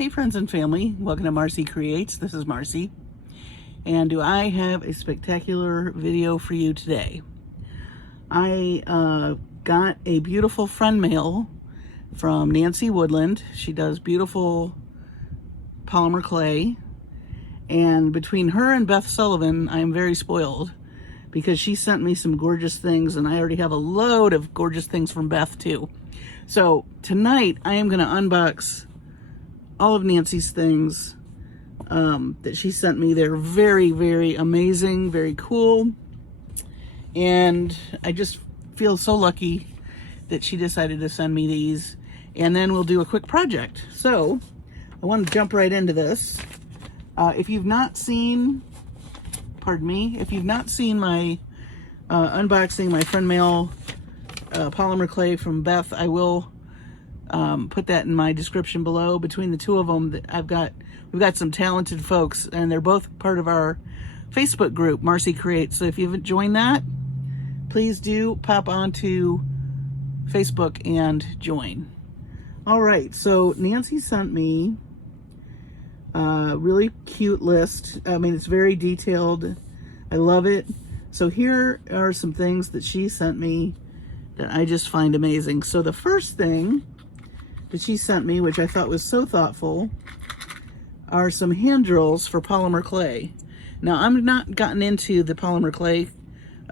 Hey friends and family, welcome to Marcie Creates. This is Marcie, and do I have a spectacular video for you today. I got a beautiful friend mail from Nancy Woodland. She does beautiful polymer clay, and between her and Beth Sullivan, I am very spoiled because she sent me some gorgeous things, and I already have a load of gorgeous things from Beth too. So tonight I am going to unbox all of Nancy's things that she sent me. They're very, very amazing, very cool. And I just feel so lucky that she decided to send me these. And then we'll do a quick project. So I want to jump right into this. If you've not seen, if you've not seen my unboxing, my friend mail polymer clay from Beth, I will put that in my description below. Between the two of them, we've got some talented folks, and they're both part of our Facebook group, Marcie Creates. So if you haven't joined that, please do pop onto Facebook and join. All right, so Nancy sent me a really cute list. I mean, it's very detailed. I love it. So here are some things that she sent me that I just find amazing. So the first thing that she sent me, which I thought was so thoughtful, are some hand drills for polymer clay. Now, I'm not gotten into the polymer clay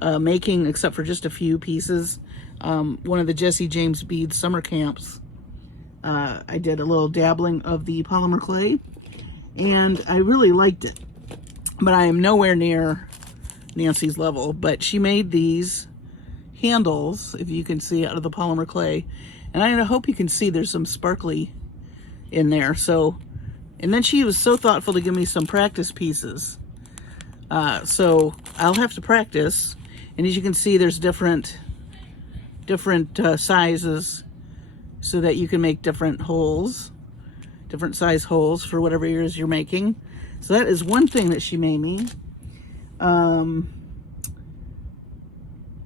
making except for just a few pieces. One of the Jesse James Beads summer camps, I did a little dabbling of the polymer clay, and I really liked it. But I am nowhere near Nancy's level. But she made these handles, if you can see, out of the polymer clay. And I hope you can see there's some sparkly in there. So, and then she was so thoughtful to give me some practice pieces. So I'll have to practice. And as you can see, there's different sizes so that you can make different holes, different size holes for whatever yours you're making. So that is one thing that she made me.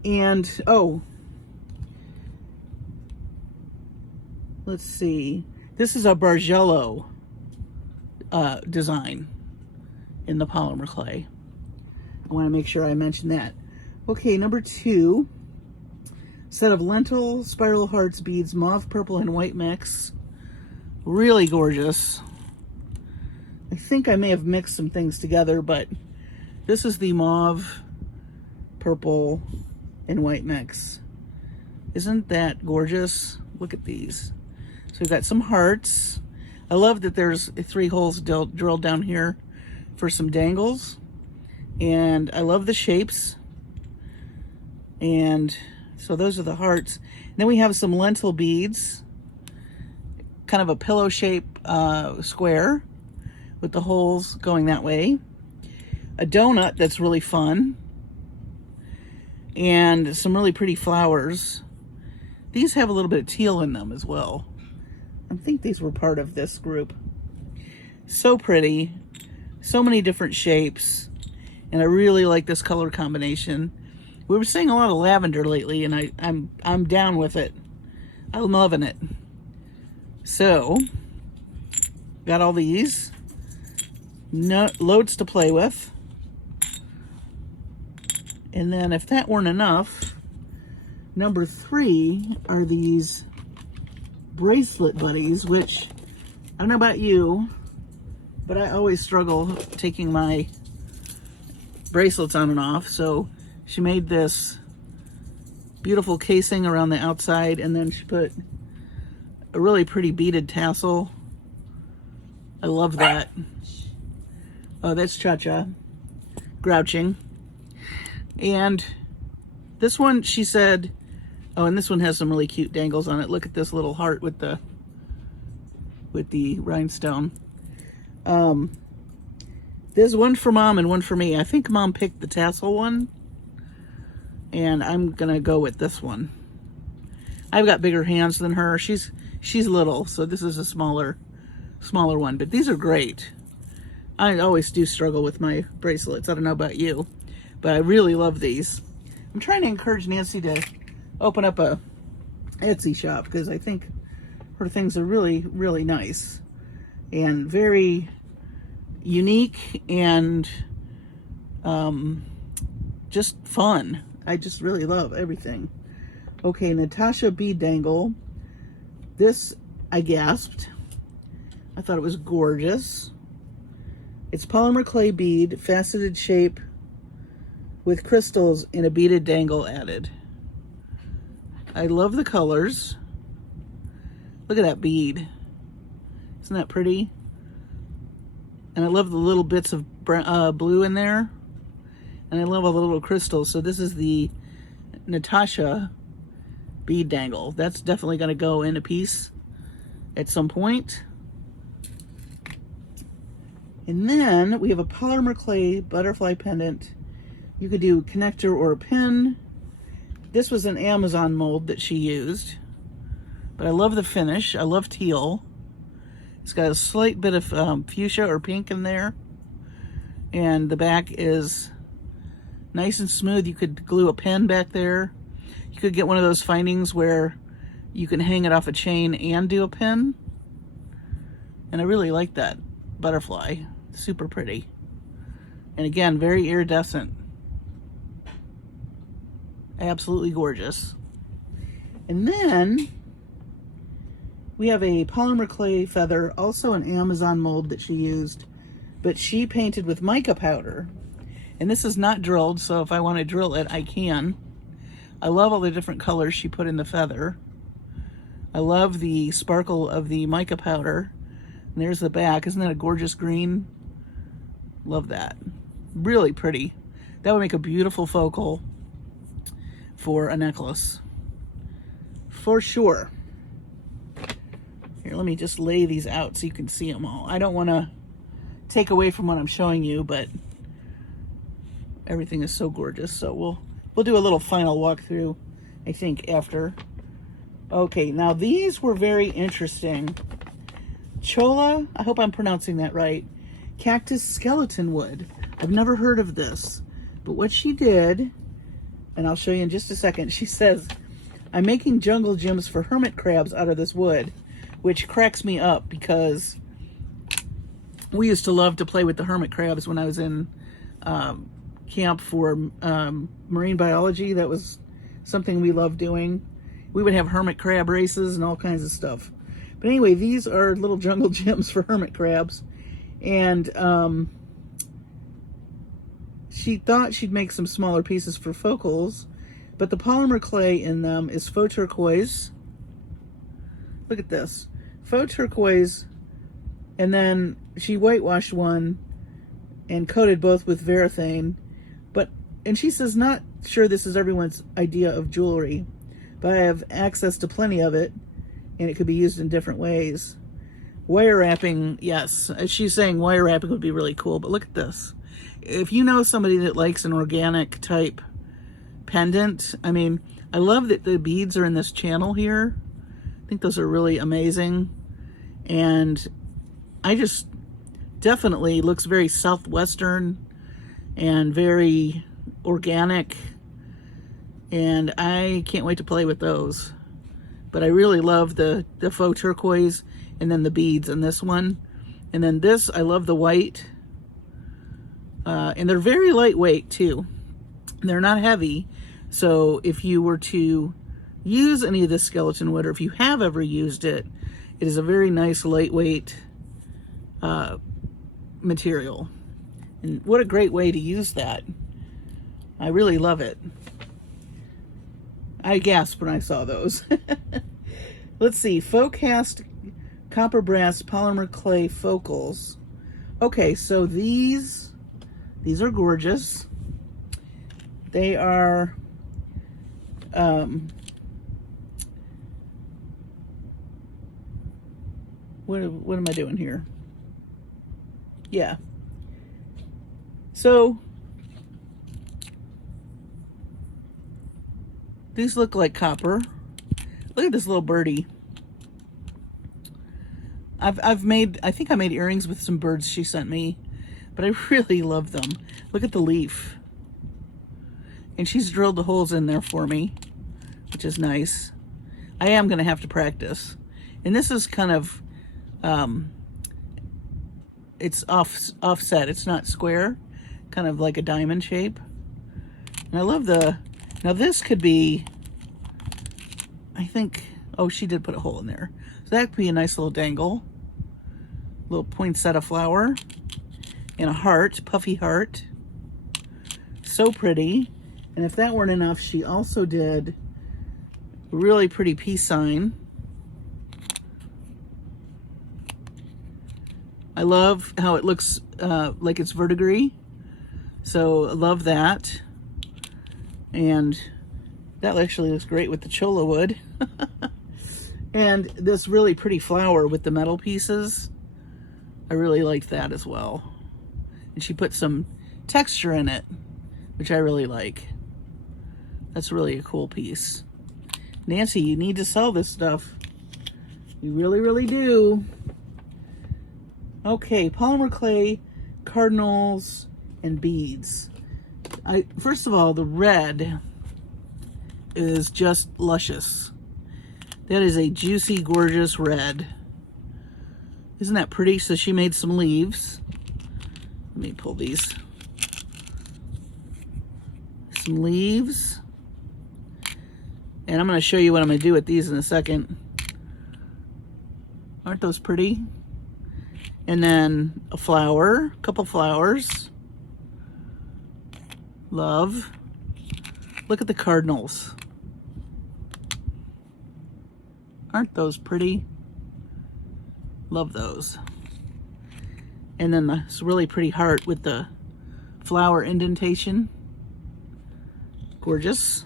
And, oh, let's see. This is a Bargello design in the polymer clay. I want to make sure I mention that. Okay, number 2. Set of lentil spiral hearts beads, mauve, purple, and white mix. Really gorgeous. I think I may have mixed some things together, but this is the mauve, purple, and white mix. Isn't that gorgeous? Look at these. So we've got some hearts. I love that there's 3 holes drilled down here for some dangles. And I love the shapes. And so those are the hearts. And then we have some lentil beads, kind of a pillow shape square with the holes going that way. A donut that's really fun. And some really pretty flowers. These have a little bit of teal in them as well. I think these were part of this group. So pretty. So many different shapes. And I really like this color combination. We were seeing a lot of lavender lately, and I'm down with it. I'm loving it. So, got all these. Loads to play with. And then if that weren't enough, number 3 are these bracelet buddies, which I don't know about you, but I always struggle taking my bracelets on and off. So she made this beautiful casing around the outside, and then she put a really pretty beaded tassel. I love that. Oh, that's Cha-Cha grouching. And this one, she said, oh, and this one has some really cute dangles on it. Look at this little heart with the rhinestone. There's one for Mom and one for me. I think Mom picked the tassel one, and I'm gonna go with this one. I've got bigger hands than her. She's little, so this is a smaller one. But these are great. I always do struggle with my bracelets. I don't know about you, but I really love these. I'm trying to encourage Nancy to open up a Etsy shop because I think her things are really, really nice. and very unique and just fun. I just really love everything. Okay, Natasha bead dangle. This, I gasped. I thought it was gorgeous. It's polymer clay bead, faceted shape with crystals and a beaded dangle added. I love the colors. Look at that bead. Isn't that pretty? And I love the little bits of blue in there. And I love all the little crystals. So this is the Natasha bead dangle. That's definitely going to go in a piece at some point. And then we have a polymer clay butterfly pendant. You could do connector or a pin. This was an Amazon mold that she used. But I love the finish. I love teal. It's got a slight bit of fuchsia or pink in there. And the back is nice and smooth. You could glue a pen back there. You could get one of those findings where you can hang it off a chain and do a pin. And I really like that butterfly. Super pretty. And again, very iridescent. Absolutely gorgeous. And then we have a polymer clay feather, also an Amazon mold that she used, but she painted with mica powder. And this is not drilled, so if I want to drill it, I can. I love all the different colors she put in the feather. I love the sparkle of the mica powder. And there's the back. Isn't that a gorgeous green? Love that. Really pretty. That would make a beautiful focal for a necklace. For sure. Here, let me just lay these out so you can see them all. I don't want to take away from what I'm showing you, but everything is so gorgeous. So we'll do a little final walkthrough, I think, after. Okay, now these were very interesting. Chola, I hope I'm pronouncing that right, cactus skeleton wood. I've never heard of this, but what she did, and I'll show you in just a second, she says, I'm making jungle gyms for hermit crabs out of this wood, which cracks me up because we used to love to play with the hermit crabs when I was in camp for marine biology. That was something we loved doing. We would have hermit crab races and all kinds of stuff. But anyway, these are little jungle gyms for hermit crabs. And she thought she'd make some smaller pieces for focals, but the polymer clay in them is faux turquoise. Look at this. Faux turquoise, and then she whitewashed one and coated both with varathane. And she says, not sure this is everyone's idea of jewelry, but I have access to plenty of it, and it could be used in different ways. Wire wrapping, yes. She's saying wire wrapping would be really cool, but look at this. If you know somebody that likes an organic type pendant, I mean, I love that the beads are in this channel here. I think those are really amazing. And I just definitely looks very Southwestern and very organic. And I can't wait to play with those. But I really love the faux turquoise and then the beads in this one. And then this, I love the white. And they're very lightweight too. They're not heavy. So if you were to use any of this skeleton wood, or if you have ever used it, it is a very nice lightweight material. And what a great way to use that. I really love it. I gasped when I saw those. Let's see, faux cast copper brass polymer clay focals. Okay, so these are gorgeous. They are what am I doing here? Yeah. So these look like copper. Look at this little birdie. I've made, I think I made earrings with some birds she sent me, but I really love them. Look at the leaf. And she's drilled the holes in there for me, which is nice. I am going to have to practice. And this is kind of it's offset. It's not square, kind of like a diamond shape. And I love now this could be, I think, oh, she did put a hole in there. So that could be a nice little dangle. Little poinsettia flower and a heart, puffy heart. So pretty. And if that weren't enough, she also did a really pretty peace sign. I love how it looks like it's verdigris. So I love that. And that actually looks great with the cholla wood. And this really pretty flower with the metal pieces. I really liked that as well. And she put some texture in it, which I really like. That's really a cool piece. Nancy, you need to sell this stuff. You really, really do. Okay, polymer clay, cardinals, and beads. First of all, the red is just luscious. That is a juicy, gorgeous red. Isn't that pretty? So she made some leaves. Let me pull these. Some leaves. And I'm going to show you what I'm going to do with these in a second. Aren't those pretty? And then a flower, a couple flowers. Love. Look at the cardinals. Aren't those pretty? Love those. And then this really pretty heart with the flower indentation. Gorgeous.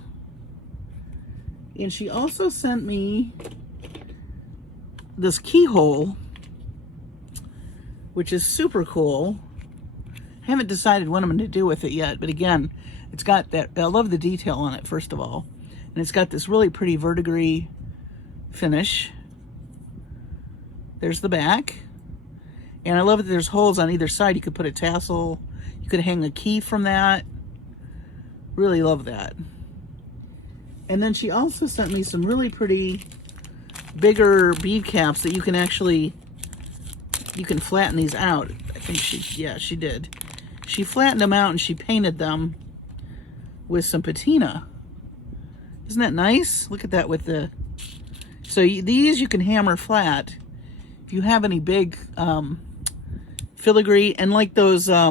And she also sent me this keyhole, which is super cool. I haven't decided what I'm going to do with it yet, but again, it's got that, I love the detail on it, first of all. And it's got this really pretty verdigris finish. There's the back. And I love that there's holes on either side. You could put a tassel, you could hang a key from that. Really love that. And then she also sent me some really pretty bigger bead caps that you can actually, you can flatten these out. I think she did. She flattened them out and she painted them with some patina. Isn't that nice? Look at that with the, so these you can hammer flat. If you have any big filigree, and like those, I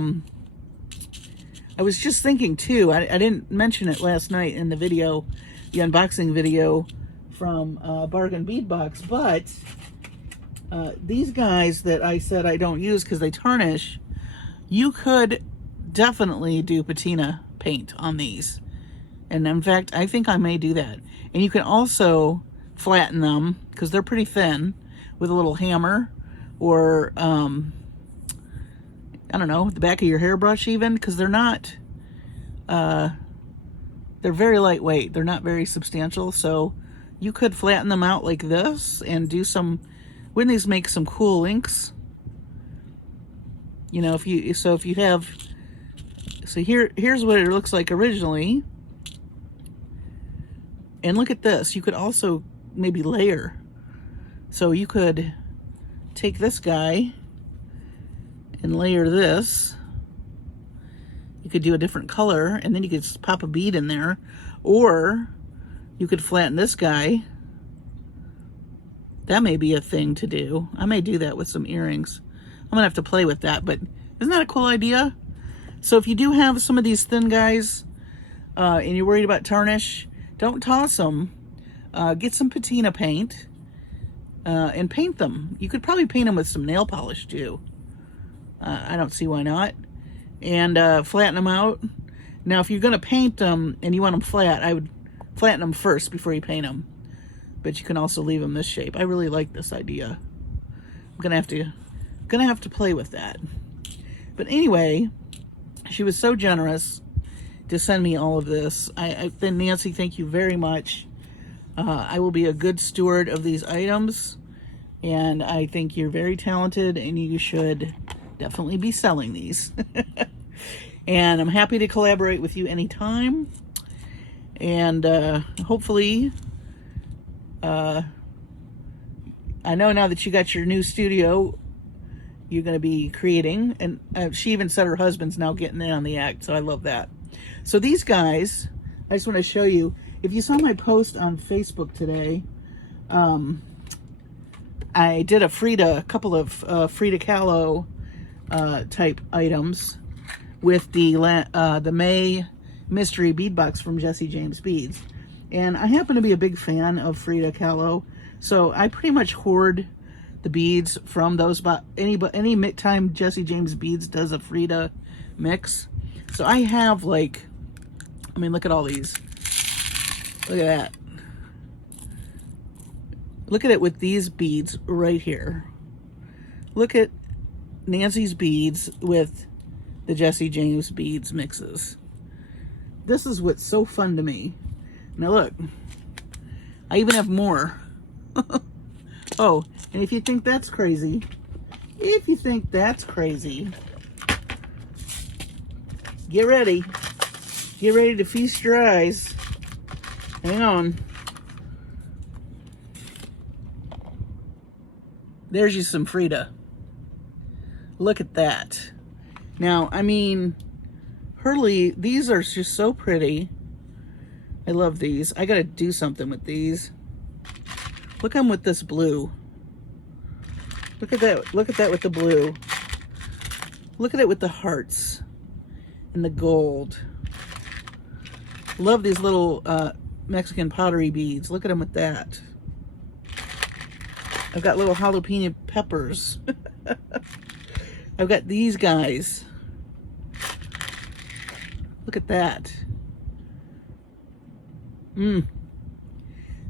was just thinking too, I didn't mention it last night in the video, the unboxing video from Bargain Bead Box, but these guys that I said I don't use because they tarnish, you could definitely do patina paint on these. And in fact, I think I may do that. And you can also flatten them because they're pretty thin with a little hammer, or I don't know, the back of your hairbrush even, because they're not, they're very lightweight. They're not very substantial. So you could flatten them out like this and do some, wouldn't these make some cool inks? You know, if you have, so here's what it looks like originally. And look at this. You could also maybe layer. So you could take this guy and layer this. You could do a different color, and then you could just pop a bead in there. Or you could flatten this guy. That may be a thing to do. I may do that with some earrings. I'm gonna have to play with that, but isn't that a cool idea? So if you do have some of these thin guys and you're worried about tarnish, don't toss them. Get some patina paint and paint them. You could probably paint them with some nail polish too. I don't see why not. And flatten them out. Now if you're gonna paint them and you want them flat, I would flatten them first before you paint them. But you can also leave them this shape. I really like this idea. I'm gonna have to play with that. But anyway, she was so generous to send me all of this. Then Nancy, thank you very much. I will be a good steward of these items, and I think you're very talented, and you should definitely be selling these. And I'm happy to collaborate with you anytime. And hopefully, I know now that you got your new studio you're going to be creating. And she even said her husband's now getting in on the act, so I love that. So these guys, I just want to show you. If you saw my post on Facebook today, I did a couple of Frida Kahlo type items with the May mystery bead box from Jesse James Beads. And I happen to be a big fan of Frida Kahlo, so I pretty much hoard the beads from those. But any time Jesse James Beads does a Frida mix, so I have like, I mean, look at all these. Look at that. Look at it with these beads right here. Look at Nancy's beads with the Jesse James Beads mixes. This is what's so fun to me. Now look, I even have more. Oh, and if you think that's crazy, get ready. Get ready to feast your eyes. Hang on. There's you some Frida. Look at that. Now, I mean, these are just so pretty. I love these. I gotta do something with these. Look at them with this blue. Look at that. Look at that with the blue. Look at it with the hearts and the gold. Love these little Mexican pottery beads. Look at them with that. I've got little jalapeno peppers. I've got these guys. Look at that.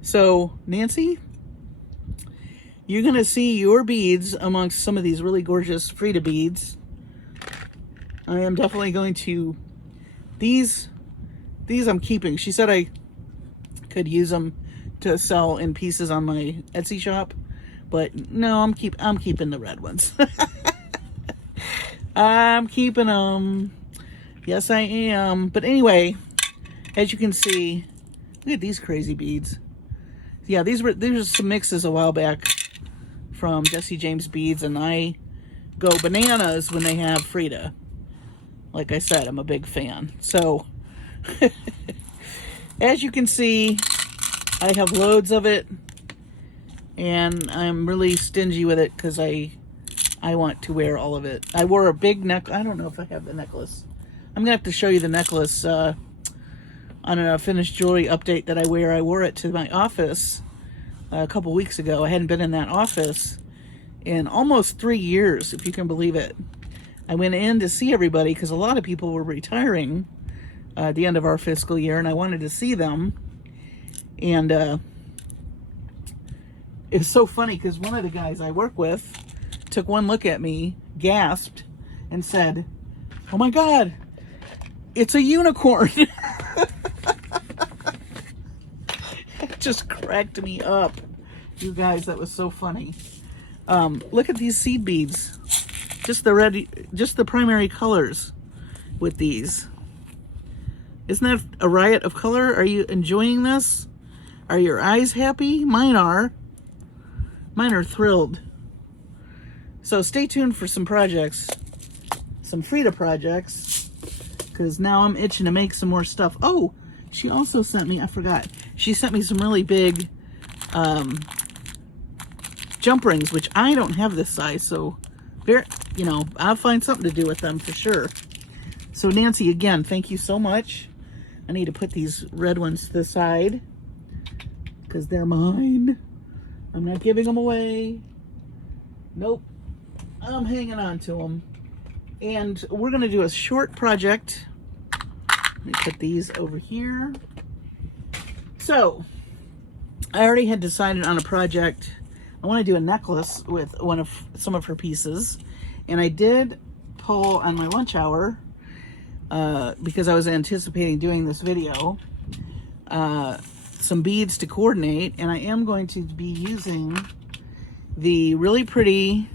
So, Nancy, you're going to see your beads amongst some of these really gorgeous Frida beads. I am definitely going to... These I'm keeping. She said I could use them to sell in pieces on my Etsy shop. But no, I'm keeping the red ones. I'm keeping them. Yes, I am. But anyway, as you can see, look at these crazy beads. Yeah, these were some mixes a while back from Jesse James Beads, and I go bananas when they have Frida. Like I said, I'm a big fan. So, as you can see, I have loads of it, and I'm really stingy with it because I want to wear all of it. I wore a big necklace. I don't know if I have the necklace. I'm going to have to show you the necklace on a finished jewelry update that I wear. I wore it to my office a couple weeks ago. I hadn't been in that office in almost 3 years, if you can believe it. I went in to see everybody because a lot of people were retiring at the end of our fiscal year, and I wanted to see them. And it's so funny because one of the guys I work with took one look at me, gasped, and said, "Oh my God, it's a unicorn." It just cracked me up. You guys, that was so funny. Look at these seed beads. Just the primary colors with these. Isn't that a riot of color? Are you enjoying this? Are your eyes happy? Mine are. Mine are thrilled. So stay tuned for some projects, some Frida projects, because now I'm itching to make some more stuff. Oh, she also sent me, I forgot, she sent me some really big jump rings, which I don't have this size, so I'll find something to do with them for sure. So Nancy, again, thank you so much. I need to put these red ones to the side because they're mine. I'm not giving them away. Nope. I'm hanging on to them. And we're going to do a short project. Let me put these over here. So, I already had decided on a project. I want to do a necklace with some of her pieces. And I did pull on my lunch hour, because I was anticipating doing this video, some beads to coordinate, and I am going to be using the really pretty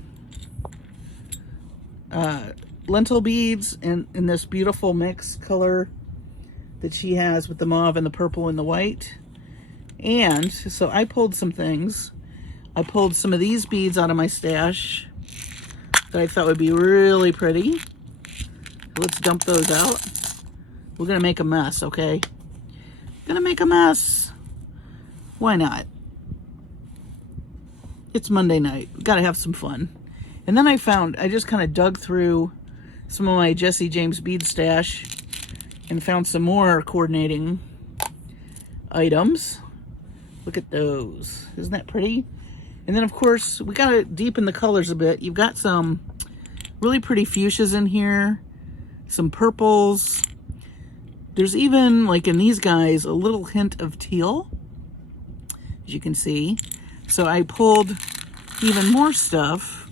lentil beads in this beautiful mix color that she has with the mauve and the purple and the white. And so I pulled some things. I pulled some of these beads out of my stash that I thought would be really pretty. Let's dump those out. We're gonna make a mess, okay? Gonna make a mess. Why not? It's Monday night. We gotta have some fun. And then I just kind of dug through some of my Jesse James bead stash and found some more coordinating items. Look at those. Isn't that pretty? And then of course, we gotta deepen the colors a bit. You've got some really pretty fuchsias in here, some purples. There's even, like in these guys, a little hint of teal, as you can see. So I pulled even more stuff.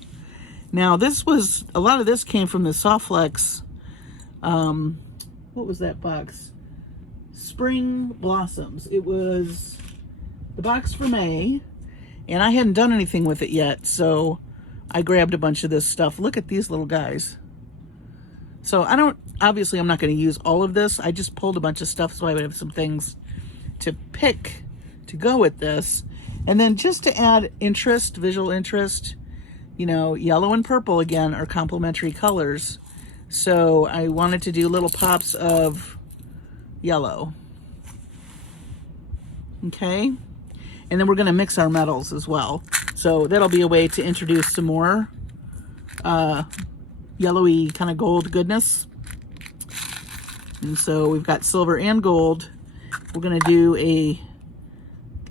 Now a lot of this came from the SoftFlex, what was that box? Spring Blossoms. It was the box for May, and I hadn't done anything with it yet, so I grabbed a bunch of this stuff. Look at these little guys. So obviously I'm not going to use all of this. I just pulled a bunch of stuff so I would have some things to pick to go with this. And then just to add interest, visual interest, you know, yellow and purple again are complementary colors. So I wanted to do little pops of yellow. Okay. And then we're going to mix our metals as well. So that'll be a way to introduce some more yellowy kind of gold goodness. And so we've got silver and gold. We're going to do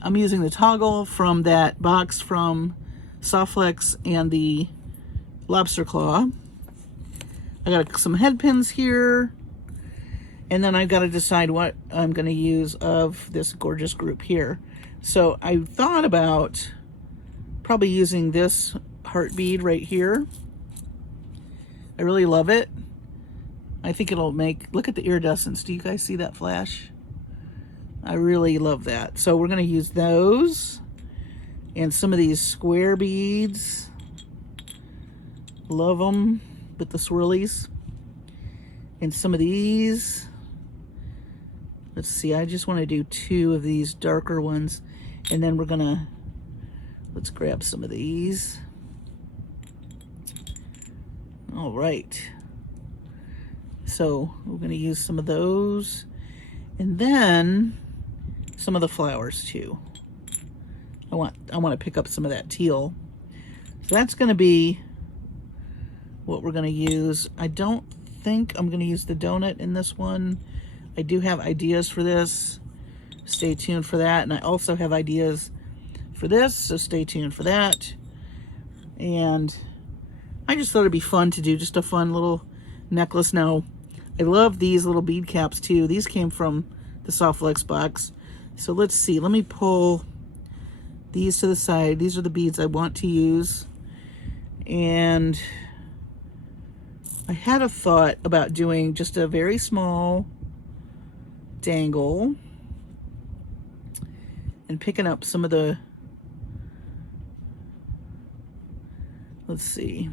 I'm using the toggle from that box from SoftFlex and the lobster claw. I got some head pins here. And then I've got to decide what I'm going to use of this gorgeous group here. So I thought about probably using this heart bead right here. I really love it. I think it'll look at the iridescence. Do you guys see that flash? I really love that. So we're going to use those and some of these square beads. Love them with the swirlies. And some of these. Let's see, I just want to do 2 of these darker ones. And then let's grab some of these. All right. So we're going to use some of those. And then some of the flowers too. I want to pick up some of that teal. So that's going to be what we're going to use. I don't think I'm going to use the donut in this one. I do have ideas for this. Stay tuned for that. And I also have ideas for this, so stay tuned for that. And I just thought it'd be fun to do just a fun little necklace. Now, I love these little bead caps too. These came from the SoftFlex box. So let's see, let me pull these to the side. These are the beads I want to use. And I had a thought about doing just a very small dangle and picking up some of the, let's see.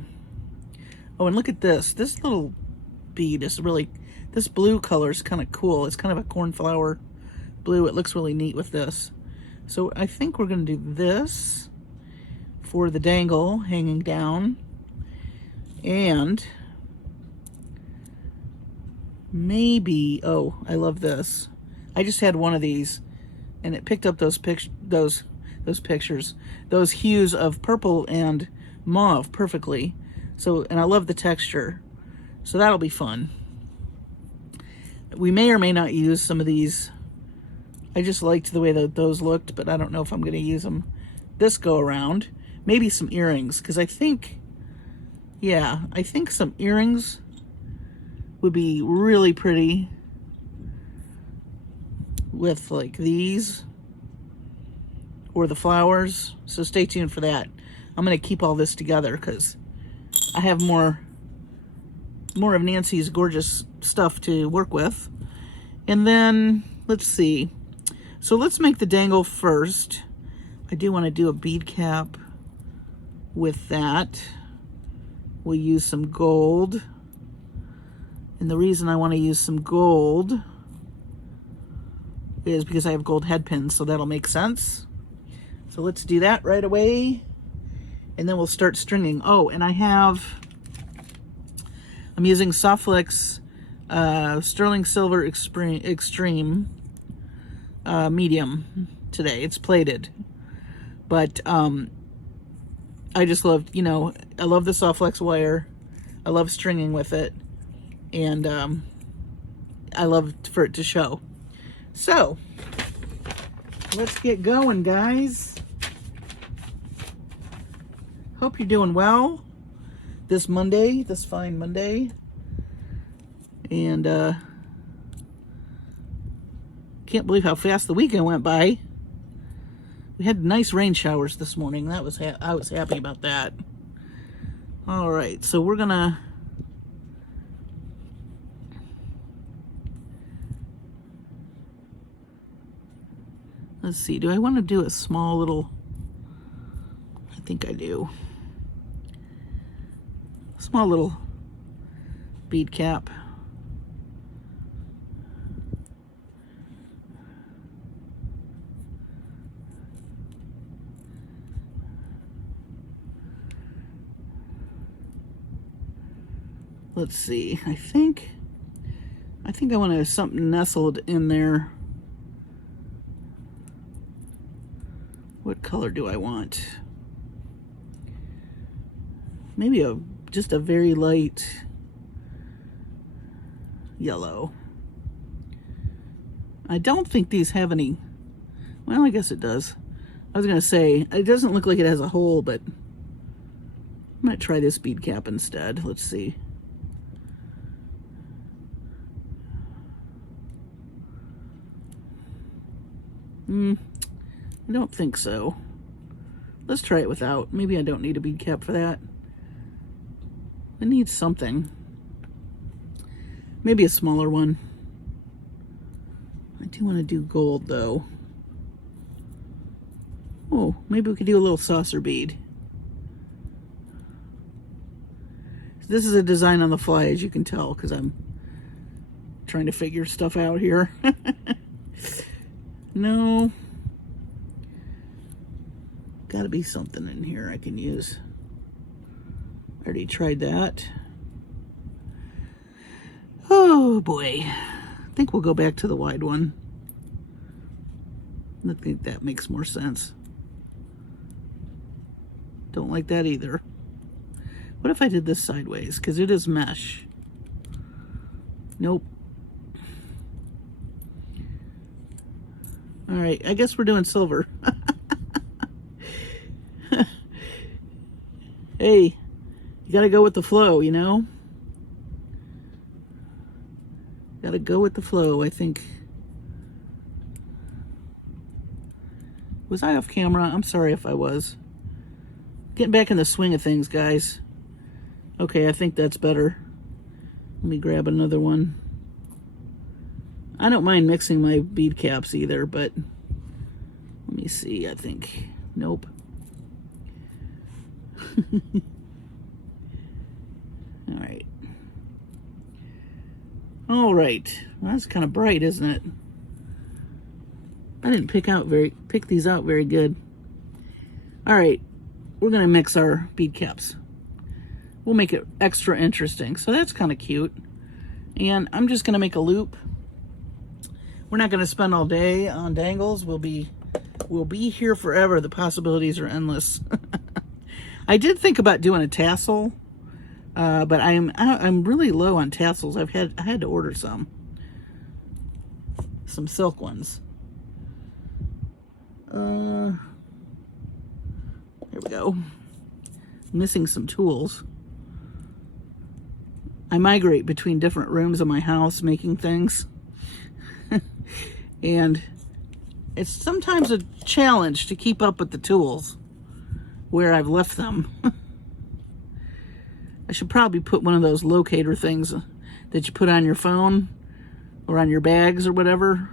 Oh, and look at this. This little bead is really, this blue color is kind of cool. It's kind of a cornflower blue. It looks really neat with this. So I think we're going to do this for the dangle hanging down. And maybe, oh, I love this. I just had one of these and it picked up those pictures, those hues of purple and mauve perfectly. So, and I love the texture. So that'll be fun. We may or may not use some of these. I just liked the way that those looked, but I don't know if I'm going to use them this go around. Maybe some earrings, because I think, yeah, I think some earrings would be really pretty with like these or the flowers. So stay tuned for that. I'm going to keep all this together because I have more of Nancy's gorgeous stuff to work with. And then let's see. So let's make the dangle first. I do want to do a bead cap with that. We'll use some gold. And the reason I want to use some gold is because I have gold head pins, so that'll make sense. So let's do that right away. And then we'll start stringing. Oh, and I have I'm using SoftFlex Sterling Silver Extreme medium today. It's plated, but I just love, I love the SoftFlex wire. I love stringing with it, and I love for it to show. So let's get going, guys. Hope you're doing well this Monday, this fine Monday. And can't believe how fast the weekend went by. We had nice rain showers this morning. I was happy about that. All right, so we're gonna let's see. Do I want to do a small little? I think I do. Small little bead cap. Let's see. I think I want to have something nestled in there. What color do I want? Maybe just a very light yellow. I don't think these have any. Well, I guess it does. I was gonna say it doesn't look like it has a hole, but I might try this bead cap instead. Let's see. I don't think so. Let's try it without. Maybe I don't need a bead cap for that. I need something. Maybe a smaller one. I do want to do gold though. Oh, maybe we could do a little saucer bead. This is a design on the fly, as you can tell, because I'm trying to figure stuff out here. No. Gotta be something in here I can use. I already tried that. Oh boy. I think we'll go back to the wide one. I think that makes more sense. Don't like that either. What if I did this sideways? Because it is mesh. Nope. All right, I guess we're doing silver. Hey, you gotta go with the flow, you know? Gotta go with the flow, I think. Was I off camera? I'm sorry if I was. Getting back in the swing of things, guys. Okay, I think that's better. Let me grab another one. I don't mind mixing my bead caps either, but let me see, I think. Nope. All right. All right. Well, that's kind of bright, isn't it? I didn't pick these out very good. All right. We're going to mix our bead caps. We'll make it extra interesting. So that's kind of cute. And I'm just going to make a loop. We're not going to spend all day on dangles. We'll be here forever. The possibilities are endless. I did think about doing a tassel, but I'm really low on tassels. I had to order some silk ones. Here we go. Missing some tools. I migrate between different rooms of my house making things. And it's sometimes a challenge to keep up with the tools where I've left them. I should probably put one of those locator things that you put on your phone or on your bags or whatever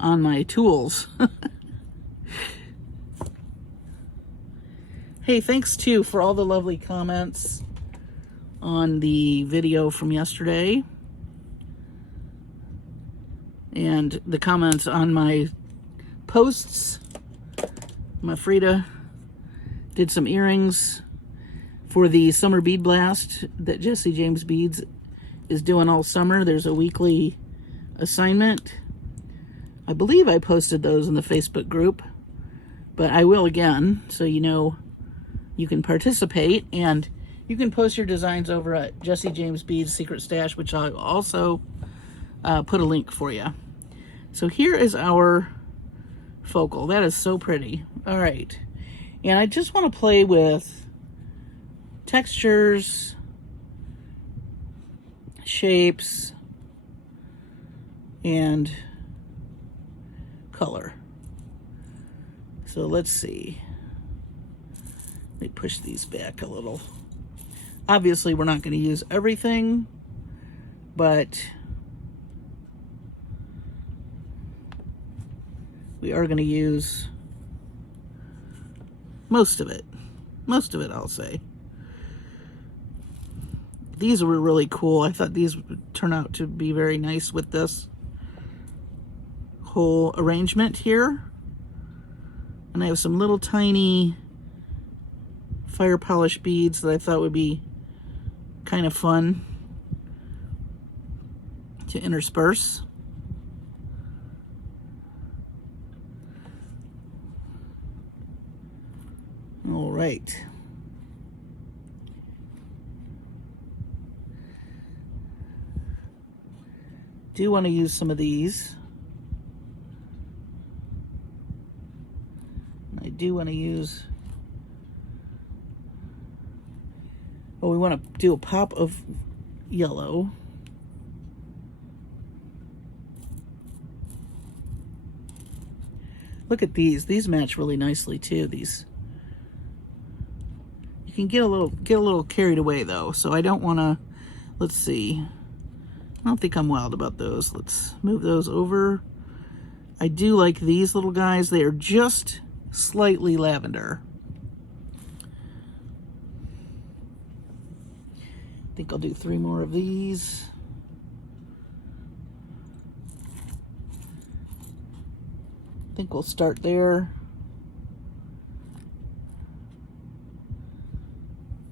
on my tools. Hey, thanks too for all the lovely comments on the video from yesterday. And the comments on my posts. My Frida did some earrings for the summer bead blast that Jesse James Beads is doing all summer. There's a weekly assignment. I believe I posted those in the Facebook group, but I will again, so you know you can participate, and you can post your designs over at Jesse James Beads Secret Stash, which I'll also put a link for you. So here is our focal. That is so pretty. All right, and I just want to play with textures, shapes, and color. So let's see. Let me push these back a little. Obviously, we're not going to use everything, but we are going to use most of it. Most of it, I'll say. These were really cool. I thought these would turn out to be very nice with this whole arrangement here. And I have some little tiny fire polish beads that I thought would be kind of fun to intersperse. All right. Do want to use some of these. I do want to use, oh, we want to do a pop of yellow. Look at these. These match really nicely too. These, you can get a little carried away though. So I don't want to, let's see. I don't think I'm wild about those. Let's move those over. I do like these little guys. They are just slightly lavender. I think I'll do 3 more of these. I think we'll start there.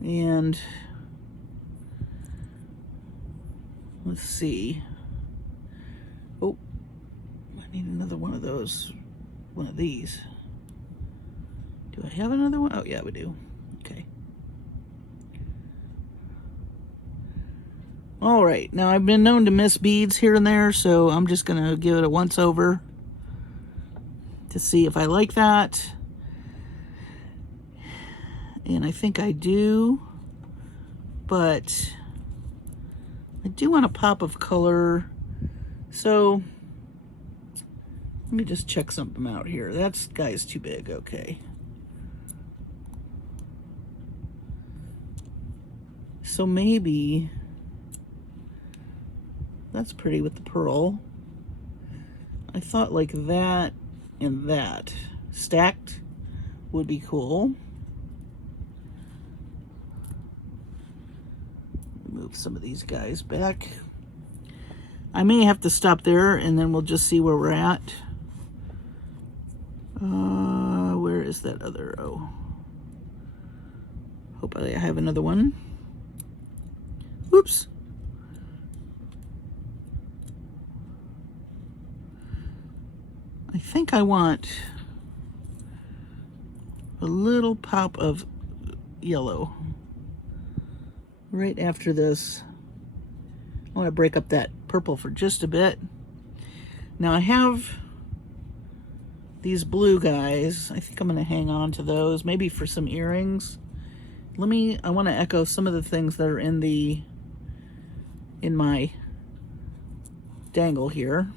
And let's see. Oh, I need another one of those, one of these. Do I have another one? Oh, yeah, we do. Okay. All right. Now, I've been known to miss beads here and there, so I'm just going to give it a once over to see if I like that. And I think I do, but I do want a pop of color. So let me just check something out here. That guy's too big. Okay. So maybe that's pretty with the pearl. I thought like that and that stacked would be cool. Move some of these guys back. I may have to stop there and then we'll just see where we're at. Where is that other? Oh, hope I have another one. Oops. I think I want a little pop of yellow right after this. I want to break up that purple for just a bit. Now I have these blue guys. I think I'm going to hang on to those, maybe for some earrings. I want to echo some of the things that are in my dangle here.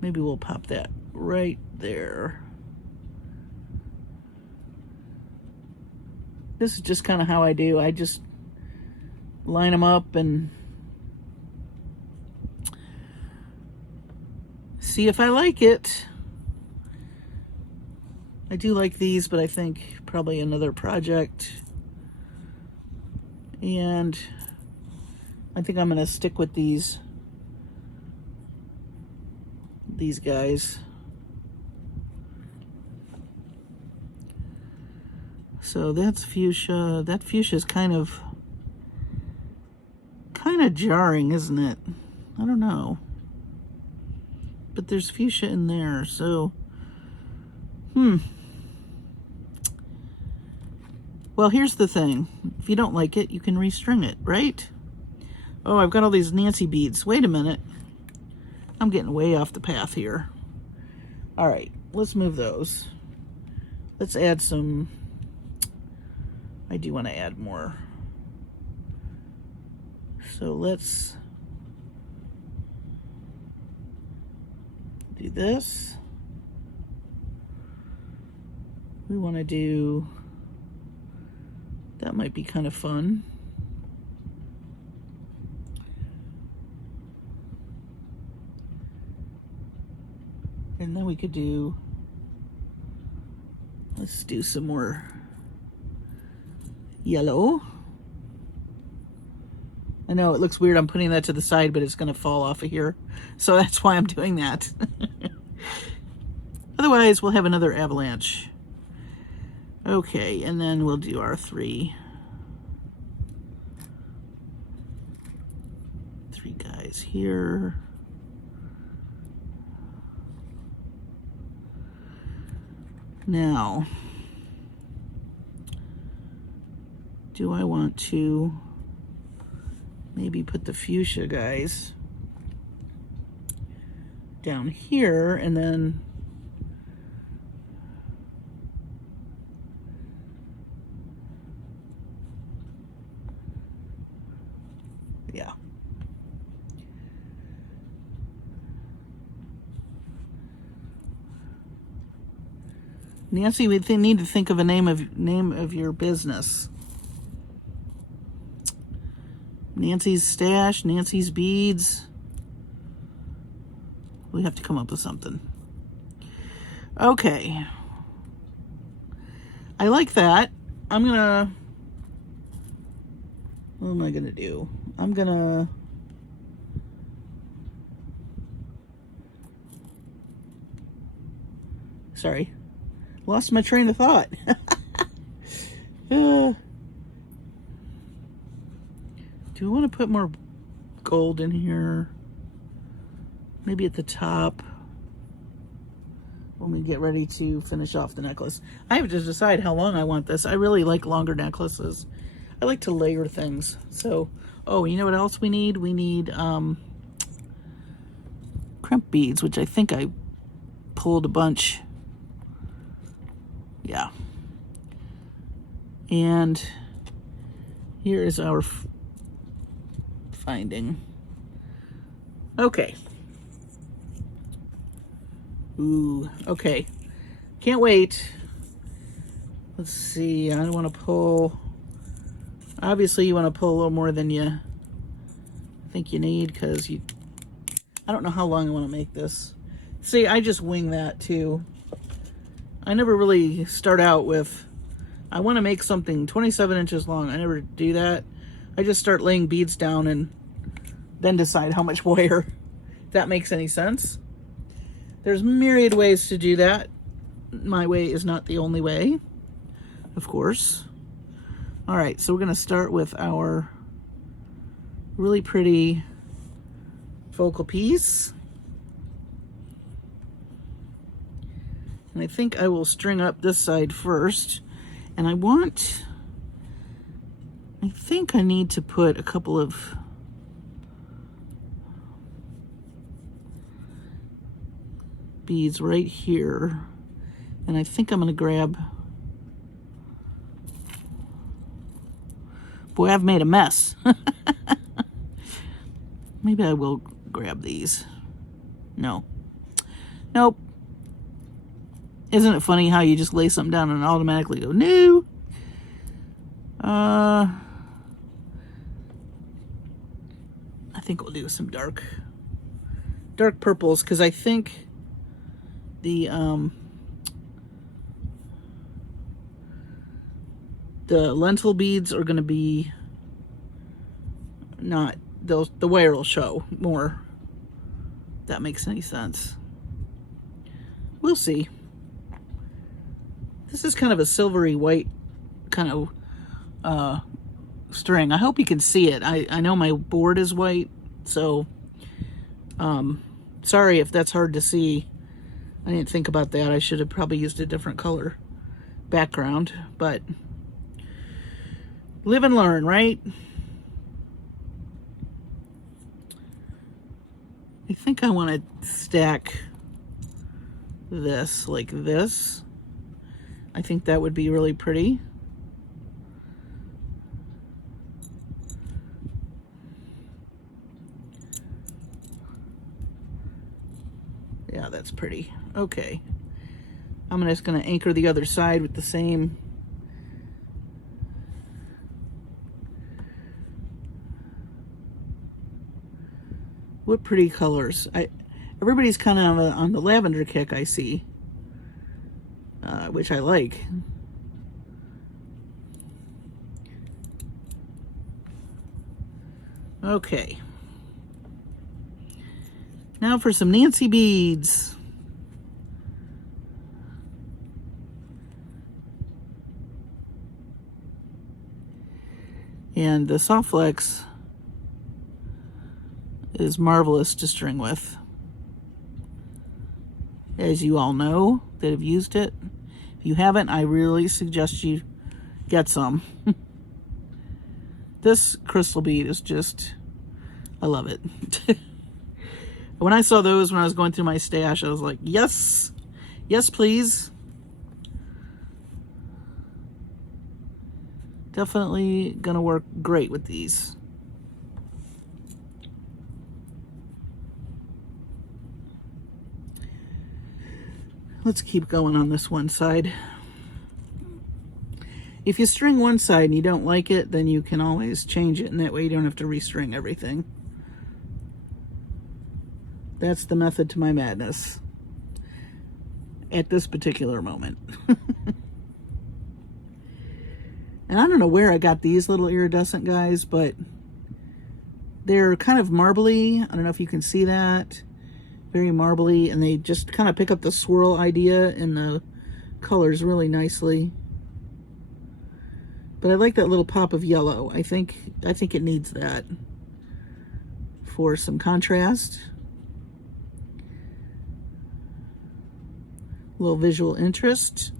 Maybe we'll pop that right there. This is just kind of how I do. I just line them up and see if I like it. I do like these, but I think probably another project. And I think I'm going to stick with these guys. So that's fuchsia. That fuchsia is kind of jarring, isn't it? I don't know. But there's fuchsia in there, so well, here's the thing. If you don't like it, you can restring it, right? Oh, I've got all these Nancy beads. Wait a minute. I'm getting way off the path here. All right, let's move those. Let's add some. I do want to add more. So let's do this. We want to do, that might be kind of fun. And then we could do, let's do some more yellow. I know it looks weird, I'm putting that to the side, but it's going to fall off of here. So that's why I'm doing that. Otherwise, we'll have another avalanche. Okay, and then we'll do our three guys here. Now, do I want to maybe put the fuchsia guys down here, and then yeah. Nancy, we need to think of a name of your business. Nancy's Stash, Nancy's Beads. We have to come up with something. Okay. I like that. I'm gonna, what am I gonna do? I'm gonna, sorry, lost my train of thought. Do we want to put more gold in here? Maybe at the top when we get ready to finish off the necklace. I have to decide how long I want this. I really like longer necklaces. I like to layer things. So, oh, you know what else we need? We need crimp beads, which I think I pulled a bunch. Yeah. And here is our finding. Okay. Ooh, okay. Can't wait. Let's see. I want to pull. Obviously, you want to pull a little more than you think you need, because I don't know how long I want to make this. See, I just wing that too. I never really start out with, I want to make something 27 inches long. I never do that. I just start laying beads down and then decide how much wire. If that makes any sense. There's myriad ways to do that. My way is not the only way, of course. All right, so we're going to start with our really pretty focal piece. And I think I will string up this side first. And I think I need to put a couple of beads right here. And I think I'm going to grab, boy, I've made a mess. Maybe I will grab these. No. Nope. Isn't it funny how you just lay something down and automatically go, no? I think we'll do some dark purples, because I think the lentil beads are going to be not those. The wire will show more. If that makes any sense. We'll see. This is kind of a silvery white kind of string. I hope you can see it. I know my board is white, so sorry if that's hard to see. I didn't think about that. I should have probably used a different color background, but live and learn, right? I think I want to stack this like this. I think that would be really pretty. Yeah, that's pretty. Okay. I'm just going to anchor the other side with the same. What pretty colors. Everybody's kind of on the lavender kick, I see. Which I like. Okay. Now for some Nancy beads. And the SoftFlex is marvelous to string with. As you all know that have used it. If you haven't, I really suggest you get some. This crystal bead is just, I love it. When I saw those when I was going through my stash, I was like, yes, yes, please. Definitely gonna work great with these. Let's keep going on this one side. If you string one side and you don't like it, then you can always change it, and that way you don't have to restring everything. That's the method to my madness at this particular moment. And I don't know where I got these little iridescent guys, but they're kind of marbly. I don't know if you can see that. Very marbly, and they just kind of pick up the swirl idea and the colors really nicely. But I like that little pop of yellow. I think it needs that for some contrast. A little visual interest.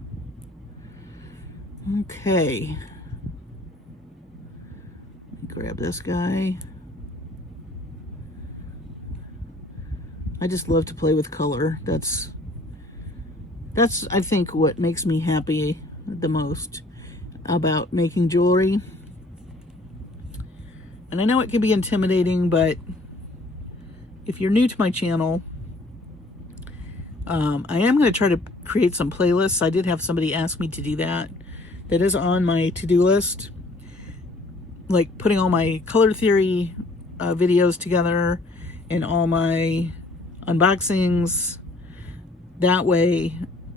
Okay. Grab this guy. I just love to play with color. That's I think what makes me happy the most about making jewelry. And I know it can be intimidating, but if you're new to my channel, I am going to try to create some playlists. I did have somebody ask me to do that. That is on my to-do list. Like putting all my color theory videos together and all my unboxings. That way,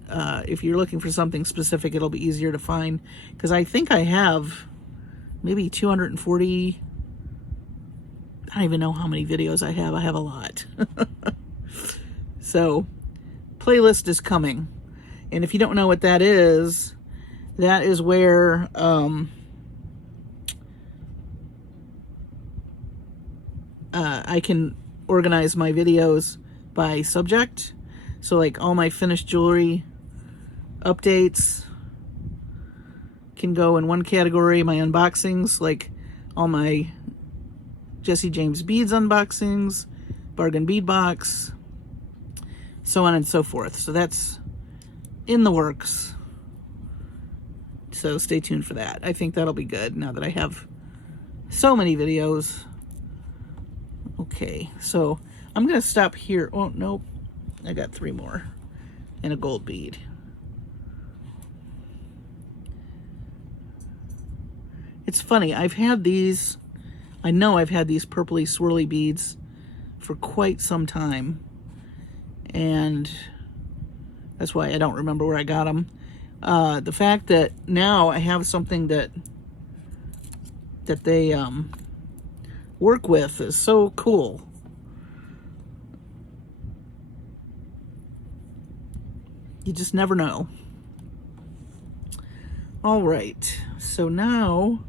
if you're looking for something specific, it'll be easier to find. Because I think I have maybe 240. I don't even know how many videos I have. I have a lot. So, playlist is coming. And if you don't know what that is where I can organize my videos by subject. So like all my finished jewelry updates can go in one category. My unboxings, like all my Jesse James beads unboxings, bargain bead box, so on and so forth. So that's in the works. So stay tuned for that. I think that'll be good now that I have so many videos. Okay, so I'm going to stop here. Oh, nope. I got 3 more and a gold bead. It's funny. I've had these, I know I've had these purpley swirly beads for quite some time. And that's why I don't remember where I got them. The fact that now I have something that they work with is so cool. You just never know. All right, so now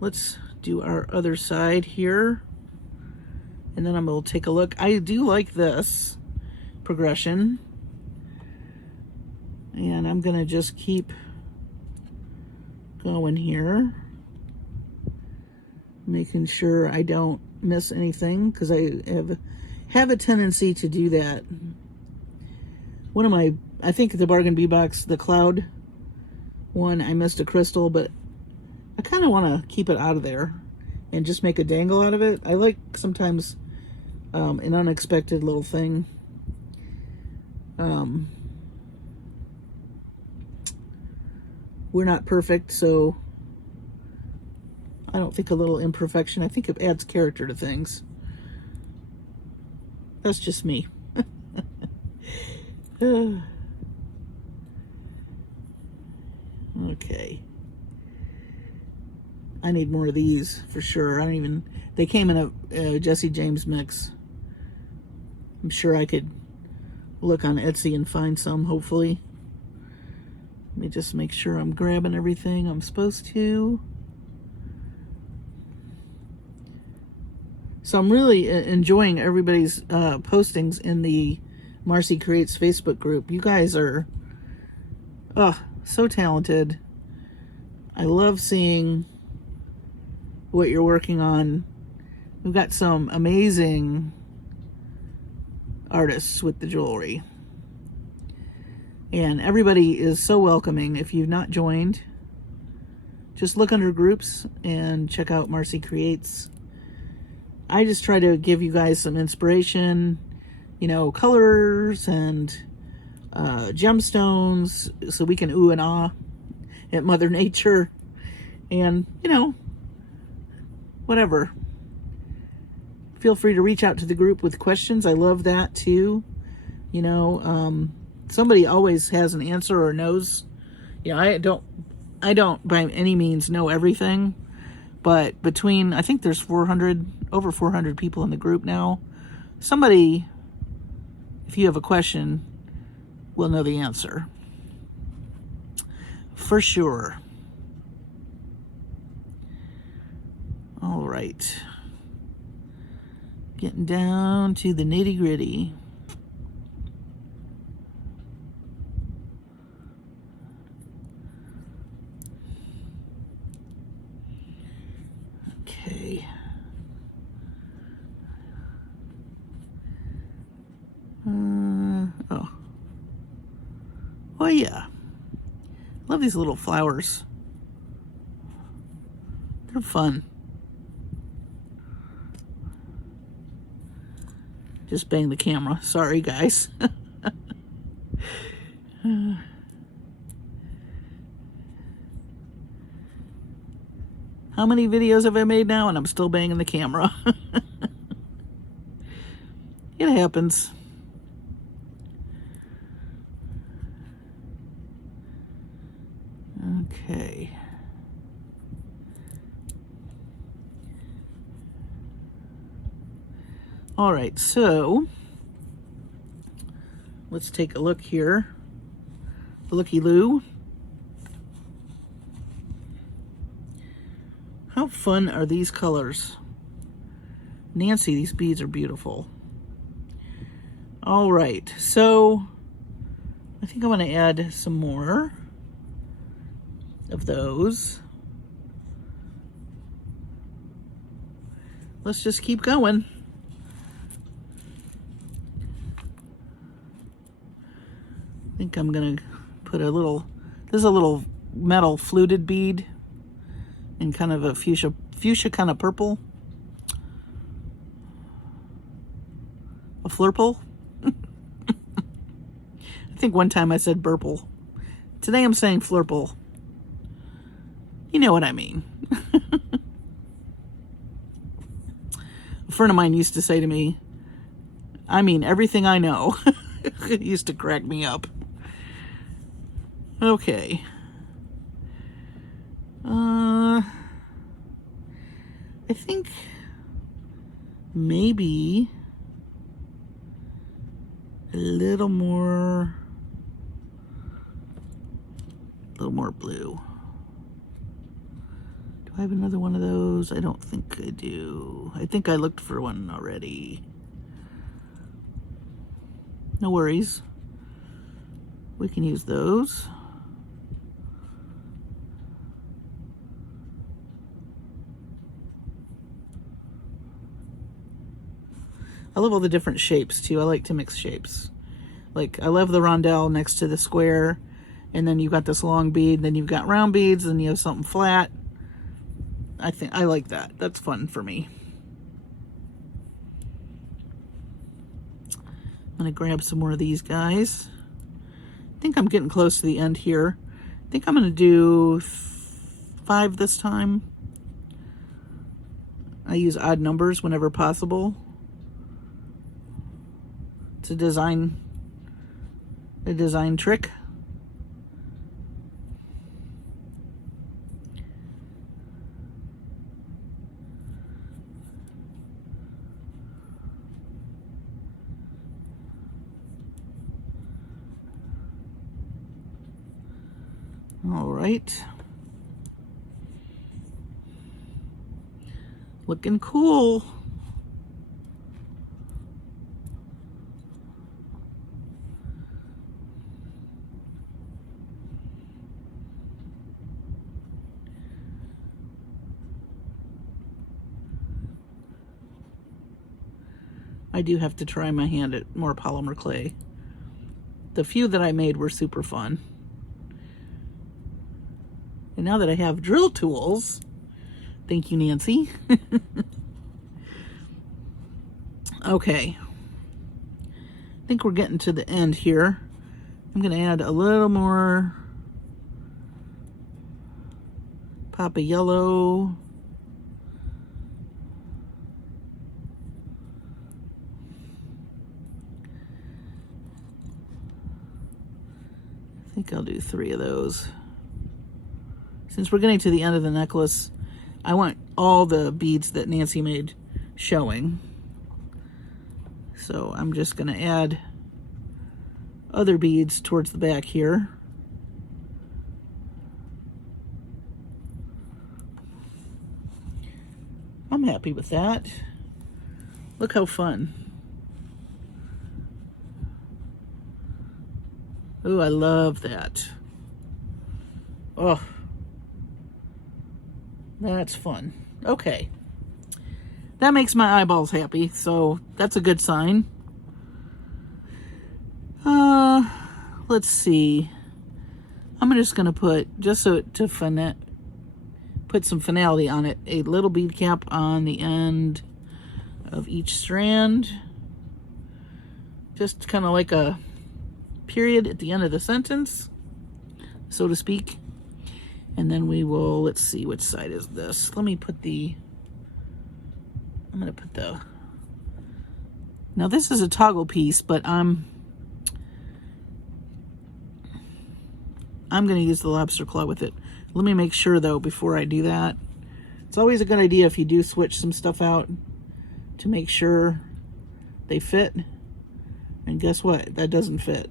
let's do our other side here, and then I'm going to take a look. I do like this progression, and I'm going to just keep going here, making sure I don't miss anything, because I have a tendency to do that. One of my, I think the Bargain Bee Box, the cloud one, I missed a crystal, but I kind of want to keep it out of there and just make a dangle out of it. I like sometimes an unexpected little thing. We're not perfect, so I don't think a little imperfection, I think it adds character to things. That's just me. Okay. I need more of these for sure. I don't even, they came in a Jesse James mix. I'm sure I could look on Etsy and find some, hopefully. Let me just make sure I'm grabbing everything I'm supposed to. So I'm really enjoying everybody's postings in the Marcie Creates Facebook group. You guys are, so talented. I love seeing what you're working on. We've got some amazing artists with the jewelry. And everybody is so welcoming. If you've not joined, just look under groups and check out Marcie Creates. I just try to give you guys some inspiration, you know, colors and gemstones, so we can ooh and ah at Mother Nature, and, you know, whatever. Feel free to reach out to the group with questions. I love that too. You know, somebody always has an answer or knows. You know, I don't by any means know everything, but between, I think there's over 400 people in the group now. Somebody, if you have a question, will know the answer. For sure. All right. Getting down to the nitty-gritty. Okay. Oh yeah. Love these little flowers. They're fun. Just bang the camera. Sorry, guys. How many videos have I made now and I'm still banging the camera? It happens. Okay. All right, so let's take a look here. Looky-loo. How fun are these colors? Nancy, these beads are beautiful. All right, so I think I want to add some more of those. Let's just keep going. I think I'm gonna put a little, this is a little metal fluted bead in kind of a fuchsia kind of purple. A flurple. I think one time I said burple. Today I'm saying flurple. You know what I mean. A friend of mine used to say to me, I mean everything I know. It used to crack me up. Okay. I think maybe a little more little more blue. Do I have another one of those? I don't think I do. I think I looked for one already. No worries. We can use those. I love all the different shapes too. I like to mix shapes. Like, I love the rondelle next to the square, and then you've got this long bead, then you've got round beads, and you have something flat. I like that. That's fun for me. I'm gonna grab some more of these guys. I think I'm getting close to the end here. I think I'm gonna do 5 this time. I use odd numbers whenever possible. It's a design trick. All right. Looking cool. I do have to try my hand at more polymer clay. The few that I made were super fun. And now that I have drill tools, thank you, Nancy. Okay. I think we're getting to the end here. I'm going to add a little more pop of yellow. I think I'll do 3 of those. Since we're getting to the end of the necklace, I want all the beads that Nancy made showing. So I'm just going to add other beads towards the back here. I'm happy with that. Look how fun. Ooh, I love that. Oh, that's fun. Okay. That makes my eyeballs happy, so that's a good sign. Let's see. I'm just gonna put, just so to put some finality on it, a little bead cap on the end of each strand. Just kind of like a period at the end of the sentence, so to speak. And then we will, let's see, which side is this? Let me put the, I'm gonna put the, now this is a toggle piece, but I'm gonna use the lobster claw with it. Let me make sure though, before I do that. It's always a good idea if you do switch some stuff out to make sure they fit. And guess what? That doesn't fit.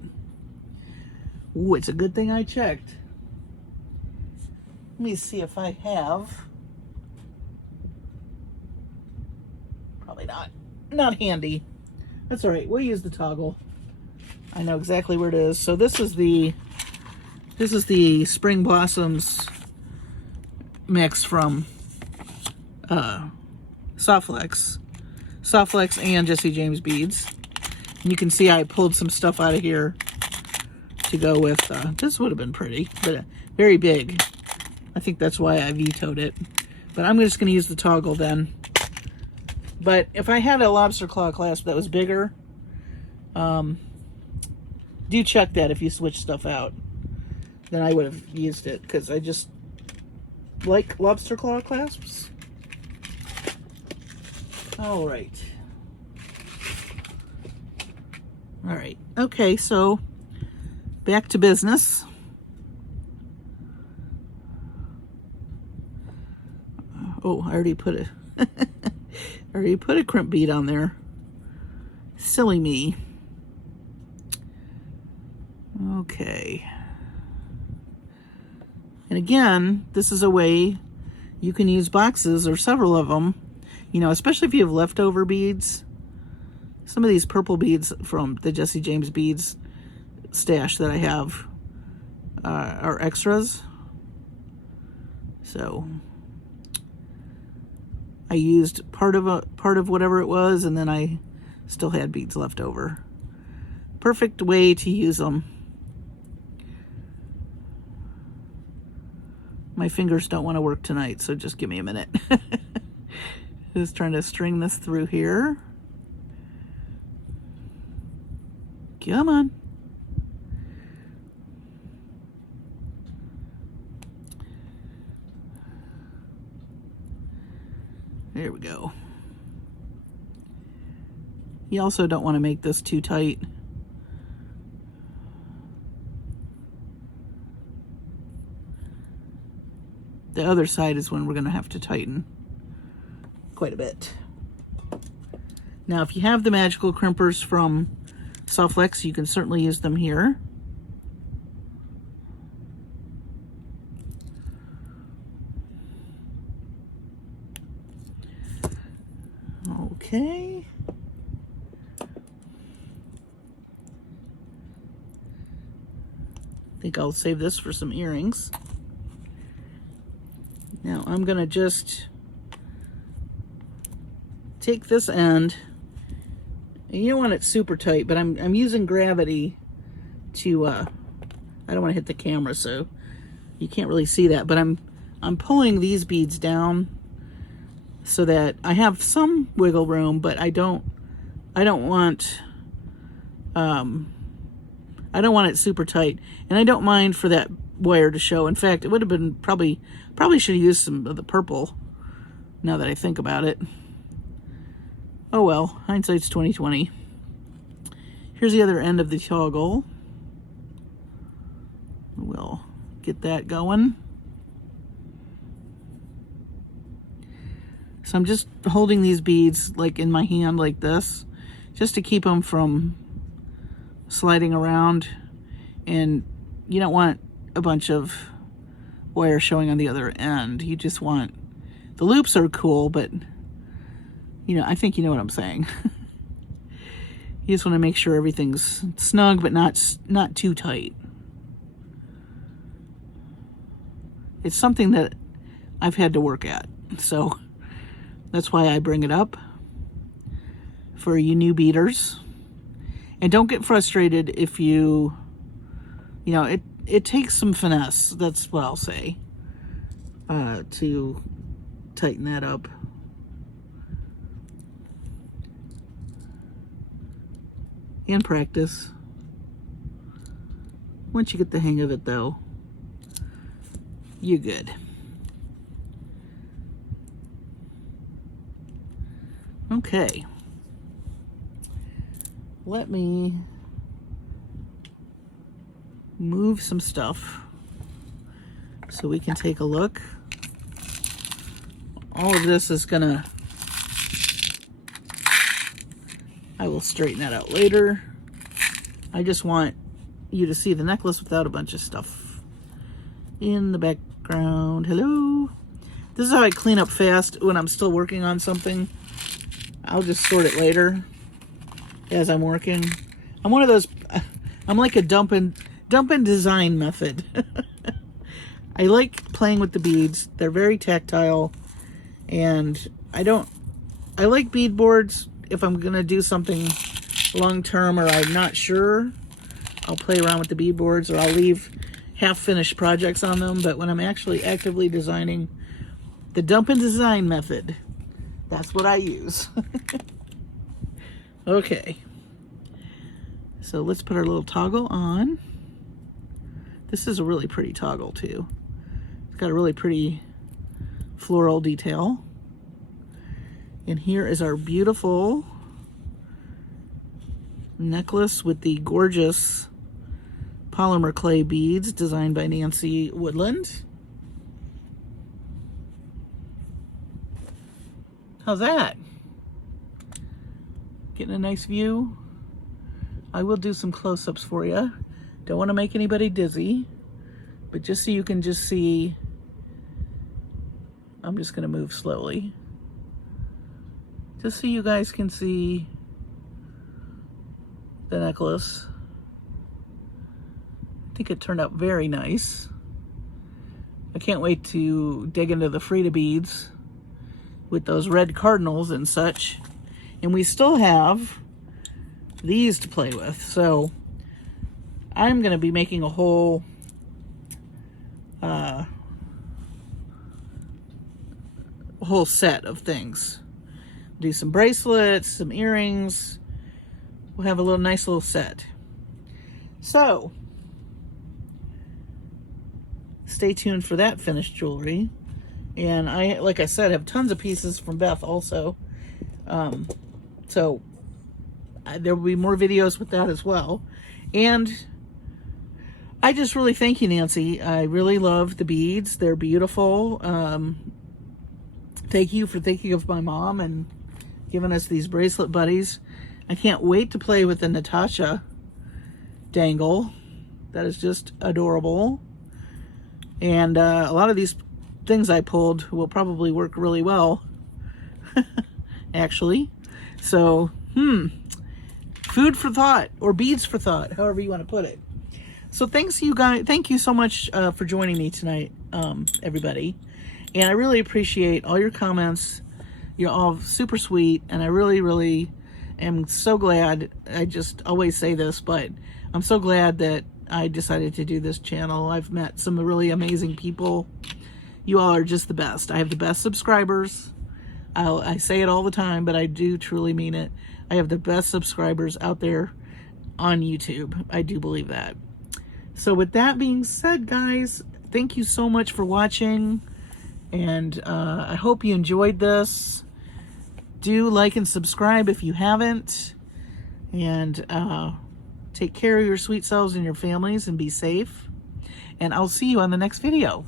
Ooh, it's a good thing I checked. Let me see if I have. Probably not handy. That's all right. We'll use the toggle. I know exactly where it is. So this is the Spring Blossoms mix from SoftFlex and Jesse James beads. And you can see I pulled some stuff out of here to go with. This would have been pretty, but very big. I think that's why I vetoed it. But I'm just going to use the toggle then. But if I had a lobster claw clasp that was bigger, do check that if you switch stuff out. Then I would have used it, because I just like lobster claw clasps. All right. All right. Okay, so back to business. Oh, I already put a crimp bead on there. Silly me. And again, this is a way you can use boxes or several of them, you know, especially if you have leftover beads. Some of these purple beads from the Jesse James beads stash that I have are extras. So I used part of whatever it was, and then I still had beads left over. Perfect way to use them. My fingers don't want to work tonight, so just give me a minute. Just trying to string this through here. Come on. There we go. You also don't want to make this too tight. The other side is when we're going to have to tighten quite a bit. Now, if you have the magical crimpers from SoftFlex, you can certainly use them here. Okay. I think I'll save this for some earrings. Now I'm gonna just take this end, and you don't want it super tight, but I'm using gravity to I don't want to hit the camera, so you can't really see that, but I'm pulling these beads down so that I have some wiggle room, but I don't want it super tight, and I don't mind for that wire to show. In fact, it would have been probably should have used some of the purple, now that I think about it. Oh well, hindsight's 20/20. Here's the other end of the toggle. We'll get that going. So I'm just holding these beads like in my hand like this, just to keep them from sliding around. And you don't want a bunch of wire showing on the other end. You just want, the loops are cool, but you know, I think you know what I'm saying. You just want to make sure everything's snug, but not too tight. It's something that I've had to work at, so that's why I bring it up for you new beaders. And don't get frustrated if you know, it takes some finesse, that's what I'll say, to tighten that up. And practice. Once you get the hang of it, though, you're good. Okay. Let me move some stuff so we can take a look. All of this is gonna, I will straighten that out later. I just want you to see the necklace without a bunch of stuff in the background. Hello. This is how I clean up fast when I'm still working on something. I'll just sort it later as I'm working. I'm one of those, I'm like a dump and design method. I like playing with the beads. They're very tactile, and I like bead boards. If I'm gonna do something long term or I'm not sure, I'll play around with the bead boards, or I'll leave half-finished projects on them. But when I'm actually actively designing, the dump and design method, that's what I use. Okay, so let's put our little toggle on. This is a really pretty toggle too. It's got a really pretty floral detail. And here is our beautiful necklace with the gorgeous polymer clay beads designed by Nancy Woodland. How's that? Getting a nice view? I will do some close-ups for you. Don't want to make anybody dizzy, but just so you can just see, I'm just going to move slowly. Just so you guys can see the necklace. I think it turned out very nice. I can't wait to dig into the Frida beads with those red cardinals and such. And we still have these to play with. So I'm going to be making a whole set of things. Do some bracelets, some earrings. We'll have a nice little set. So stay tuned for that finished jewelry. And I, like I said, have tons of pieces from Beth also. So there will be more videos with that as well. And I just really thank you, Nancy. I really love the beads. They're beautiful. Thank you for thinking of my mom and giving us these bracelet buddies. I can't wait to play with the Natasha dangle. That is just adorable. And a lot of these things I pulled will probably work really well, actually. So, food for thought, or beads for thought, however you want to put it. So thanks you guys. Thank you so much for joining me tonight, everybody. And I really appreciate all your comments. You're all super sweet, and I really, really am so glad. I just always say this, but I'm so glad that I decided to do this channel. I've met some really amazing people. You all are just the best. I have the best subscribers. I say it all the time, but I do truly mean it. I have the best subscribers out there on YouTube. I do believe that. So with that being said, guys, thank you so much for watching. And I hope you enjoyed this. Do like and subscribe if you haven't. And take care of your sweet selves and your families and be safe. And I'll see you on the next video.